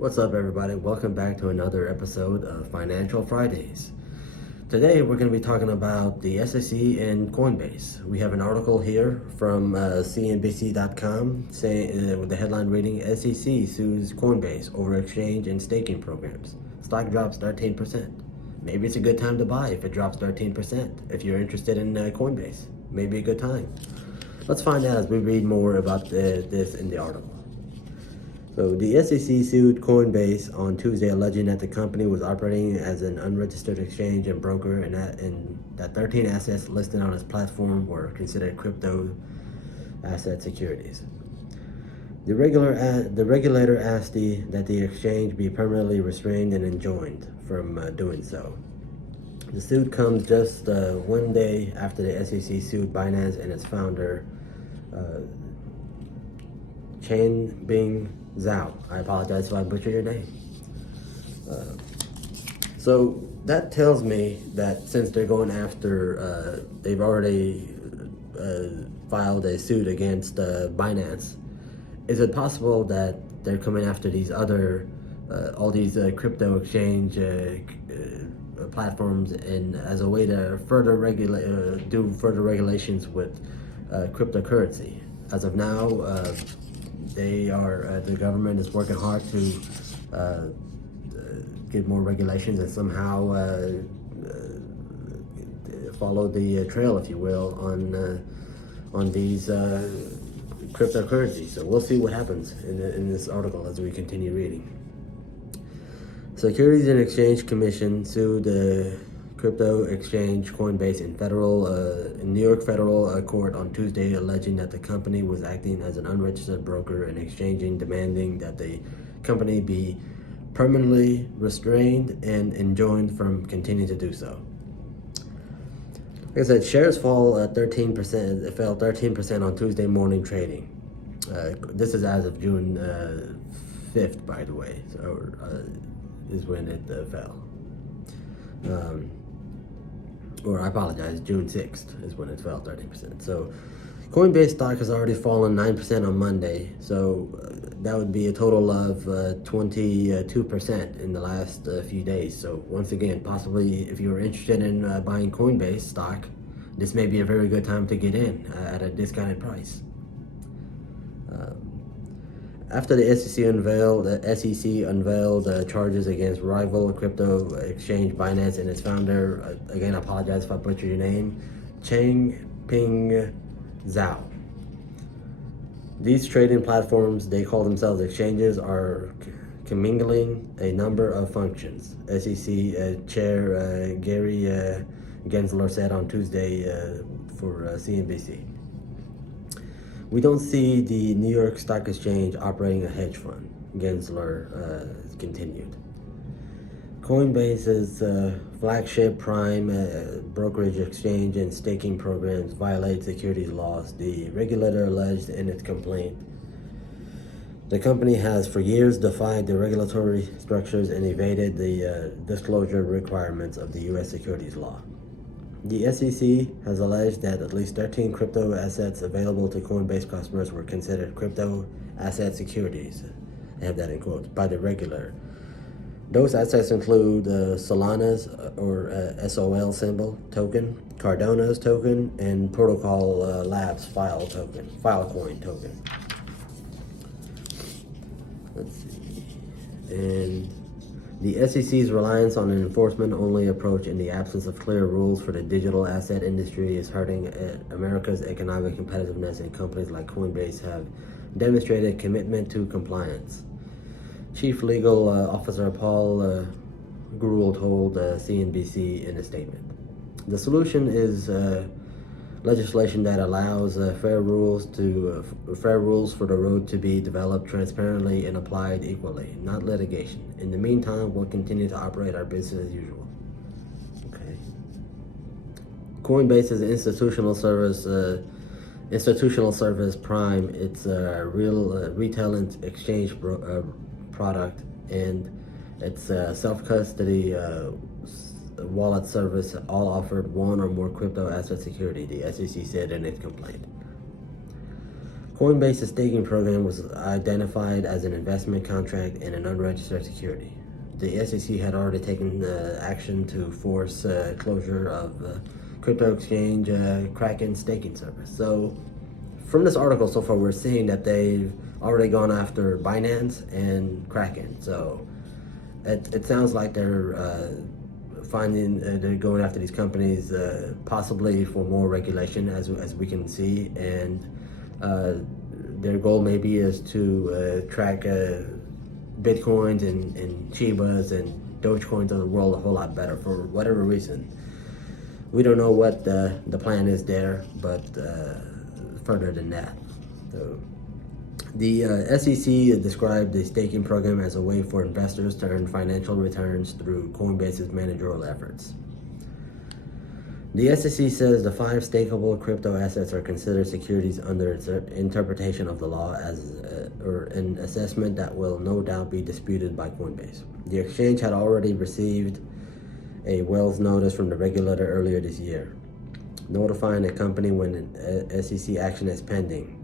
What's up, everybody? Welcome back to another episode of Financial Fridays. Today, we're going to be talking about the SEC and Coinbase. We have an article here from CNBC.com saying, with the headline reading, SEC sues Coinbase over exchange and staking programs. Stock drops 13%. Maybe it's a good time to buy if it drops 13%. If you're interested in Coinbase, maybe a good time. Let's find out as we read more about this in the article. So the SEC sued Coinbase on Tuesday, alleging that the company was operating as an unregistered exchange and broker, and that 13 assets listed on its platform were considered crypto asset securities. The regulator asked that the exchange be permanently restrained and enjoined from doing so. The suit comes just one day after the SEC sued Binance and its founder, Bing Zhao. I apologize if I butchered your name. So that tells me that since they're going after, they've already filed a suit against Binance. Is it possible that they're coming after these other, all these crypto exchange platforms, and as a way to further do further regulations with cryptocurrency? As of now, the government is working hard to get more regulations and somehow follow the trail, if you will, on these cryptocurrencies. So we'll see what happens in this article as we continue reading. Securities and Exchange Commission sued the crypto exchange Coinbase in New York federal court on Tuesday, alleging that the company was acting as an unregistered broker and exchanging, demanding that the company be permanently restrained and enjoined from continuing to do so. Like I said, shares fall 13%. It fell 13% on Tuesday morning trading. This is as of June 5th, by the way, so is when it fell. Or I apologize, June 6th is when it fell 30%. So Coinbase stock has already fallen 9% on Monday. So that would be a total of 22% in the last few days. So once again, possibly if you're interested in buying Coinbase stock, this may be a very good time to get in at a discounted price. After the SEC unveiled charges against rival crypto exchange Binance and its founder, again, I apologize if I butcher your name, Bing Zhao. These trading platforms, they call themselves exchanges, are commingling a number of functions. SEC Chair Gary Gensler said on Tuesday for CNBC. We don't see the New York Stock Exchange operating a hedge fund, Gensler continued. Coinbase's flagship prime brokerage exchange and staking programs violate securities laws, the regulator alleged in its complaint. The company has for years defied the regulatory structures and evaded the disclosure requirements of the U.S. securities law. The SEC has alleged that at least 13 crypto assets available to Coinbase customers were considered crypto asset securities, I have that in quotes, by the regulator. Those assets include Solana's or SOL symbol token, Cardano's token, and Protocol Labs Filecoin token. Let's see. And the SEC's reliance on an enforcement-only approach in the absence of clear rules for the digital asset industry is hurting America's economic competitiveness, and companies like Coinbase have demonstrated commitment to compliance. Chief Legal Officer Paul Grewal told CNBC in a statement. The solution is legislation that allows fair rules for the road to be developed transparently and applied equally, not litigation. In the meantime, we'll continue to operate our business as usual. Okay. Coinbase's institutional service Prime, its retail and exchange product, and its self-custody wallet service all offered one or more crypto asset security, the SEC said in its complaint. Coinbase's staking program was identified as an investment contract in an unregistered security. The SEC had already taken action to force closure of crypto exchange Kraken staking service. So, from this article so far, we're seeing that they've already gone after Binance and Kraken. So, it sounds like they're they're going after these companies possibly for more regulation, as we can see, and their goal maybe is to track Bitcoins and Shibas and Dogecoins of the world a whole lot better for whatever reason. We don't know what the plan is there, but further than that. So, the SEC described the staking program as a way for investors to earn financial returns through Coinbase's managerial efforts. The SEC says the 5 stakeable crypto assets are considered securities under its interpretation of the law as or an assessment that will no doubt be disputed by Coinbase. The exchange had already received a Wells notice from the regulator earlier this year, notifying the company when SEC action is pending.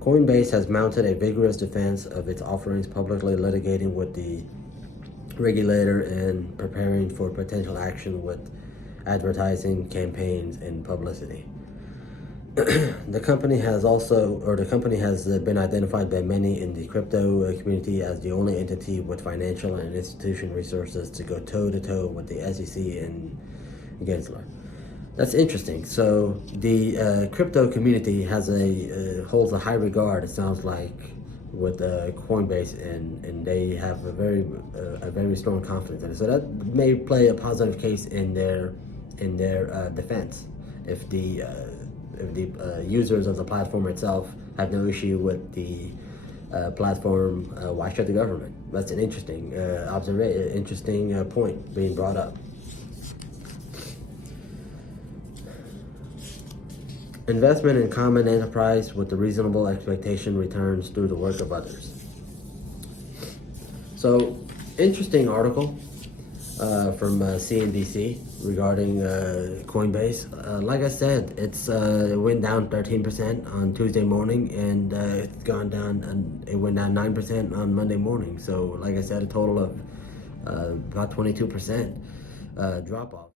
Coinbase has mounted a vigorous defense of its offerings, publicly litigating with the regulator and preparing for potential action with advertising campaigns and publicity. The company has been identified by many in the crypto community as the only entity with financial and institution resources to go toe-to-toe with the SEC and Gensler. That's interesting. So the crypto community holds a high regard, it sounds like, with Coinbase, and they have a very strong confidence in it. So that may play a positive case in their defense. If the users of the platform itself have no issue with the platform, why should the government? That's an interesting interesting point being brought up. Investment in common enterprise with the reasonable expectation returns through the work of others. So, interesting article from CNBC regarding Coinbase. Like I said, it went down 13% on Tuesday morning, and it's gone down, and it went down 9% on Monday morning. So, like I said, a total of about 22% drop off.